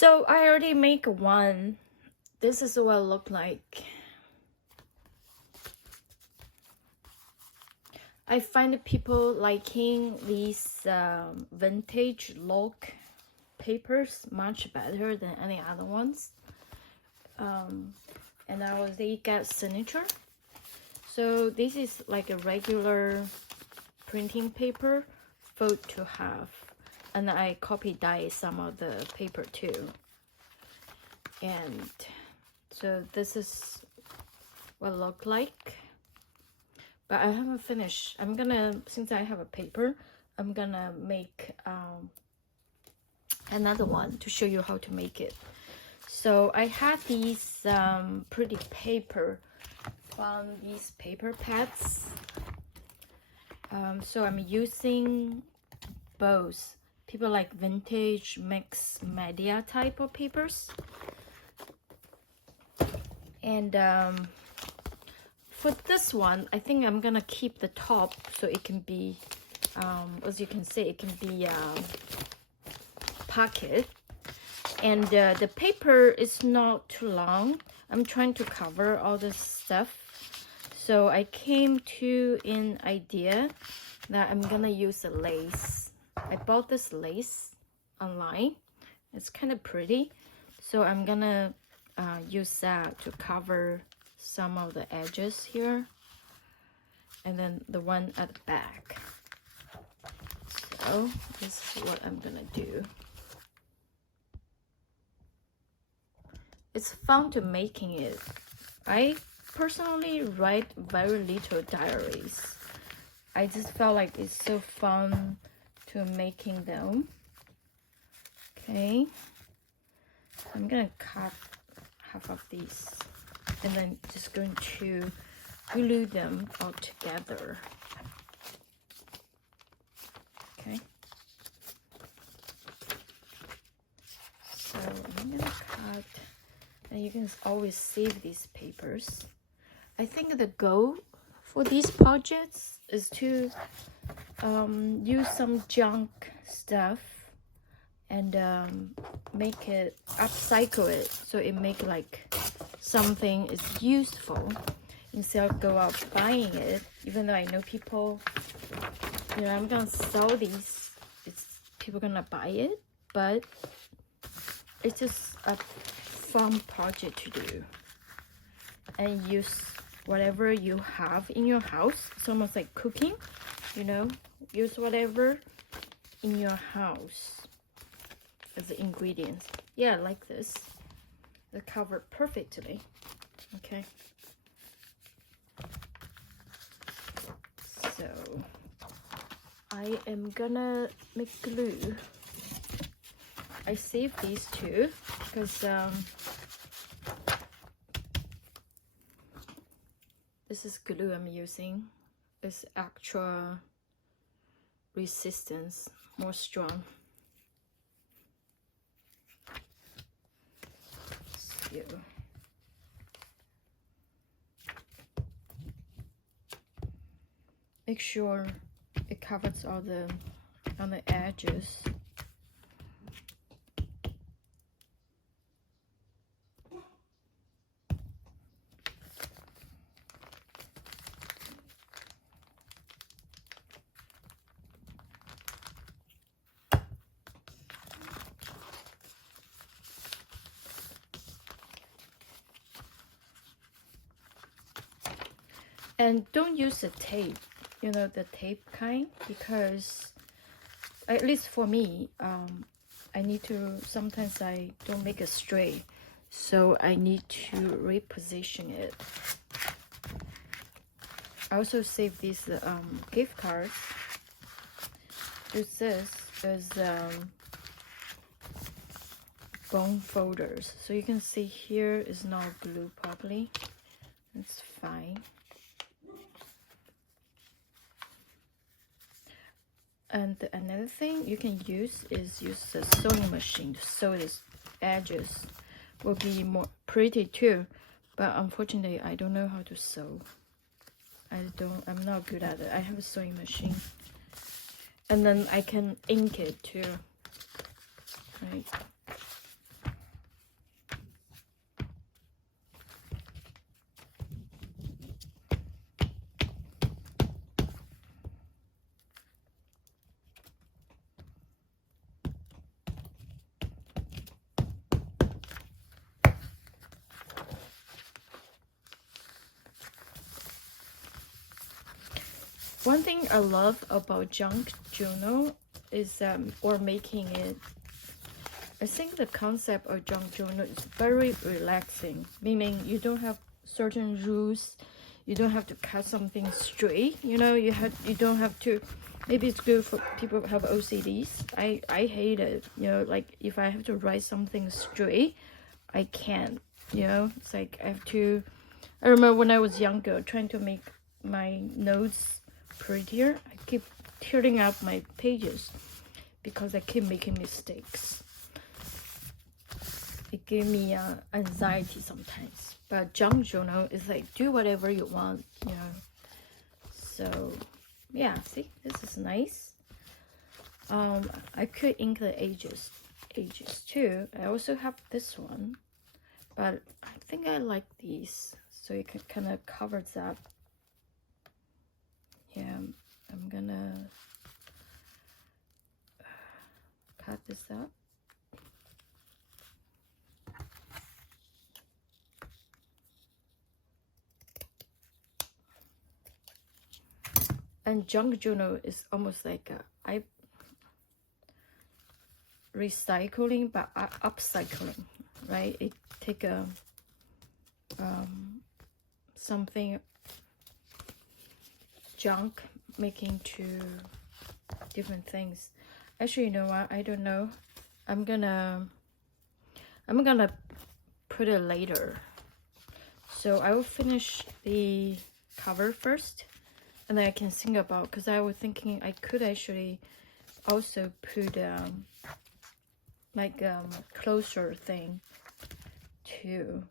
So I already make one. This is what it looked like. I find people liking these vintage look papers much better than any other ones. And I already get signature. So this is like a regular printing paper, fold to half. And I copy dye some of the paper too. And so this is what it look like. But I haven't finished. I'm gonna, since I have a paper, I'm gonna make another one to show you how to make it. So I had these pretty paper from these paper pads. So I'm using both. People like vintage mixed media type of papers. And for this one, I think I'm gonna keep the top so it can be, as you can see, it can be pocket. And the paper is not too long. I'm trying to cover all this stuff. So I came to an idea that I'm gonna use a lace. I bought this lace online. It's kind of pretty. So I'm gonna use that to cover some of the edges here. And then the one at the back. So this is what I'm gonna do. It's fun to making it. I personally write very little diaries. I just felt like it's so fun to making them. Okay, I'm gonna cut half of these and then just going to glue them all together. Okay, so I'm gonna cut. And you can always save these papers. I think the goal for these projects is to use some junk stuff and make it, upcycle it, so it make like something is useful instead of go out buying it. Even though I know people, you know, I'm gonna sell these, it's people gonna buy it, but it's just a fun project to do and use whatever you have in your house. It's almost like cooking, you know, use whatever in your house as the ingredients. Yeah, like this. They're covered perfectly. Okay, so I am gonna make glue. I saved these two because this is glue I'm using. It's actual resistance, more strong. So make sure it covers all the on the edges. And don't use the tape, you know, the tape kind, because at least for me, I need to, sometimes I don't make it straight, so I need to reposition it. I also save these gift cards. Use this as bone folders. So you can see here is not glued properly. It's fine. And another thing you can use is use the sewing machine to sew these edges. Will be more pretty too, but unfortunately I don't know how to sew. I'm not good at it. I have a sewing machine, and then I can ink it too, right? One thing I love about junk journal is or making it, I think the concept of junk journal is very relaxing, meaning you don't have certain rules, you don't have to cut something straight, you know, you don't have to. Maybe it's good for people who have OCDs. I hate it, you know, like if I have to write something straight, I can't, you know. It's like I have to. I remember when I was younger trying to make my notes prettier, I keep tearing up my pages because I keep making mistakes. It gave me anxiety sometimes. But junk journal is like do whatever you want, you know. So yeah, see, this is nice. I could ink the ages too. I also have this one, but I think I like these, so it can kind of covers up. Yeah, I'm gonna cut this up. And junk journal is almost like I recycling, but upcycling, right? It take a something junk, making to different things. Actually, you know what? I don't know. I'm gonna put it later. So I will finish the cover first, and then I can think about, because I was thinking I could actually also put like closure thing too.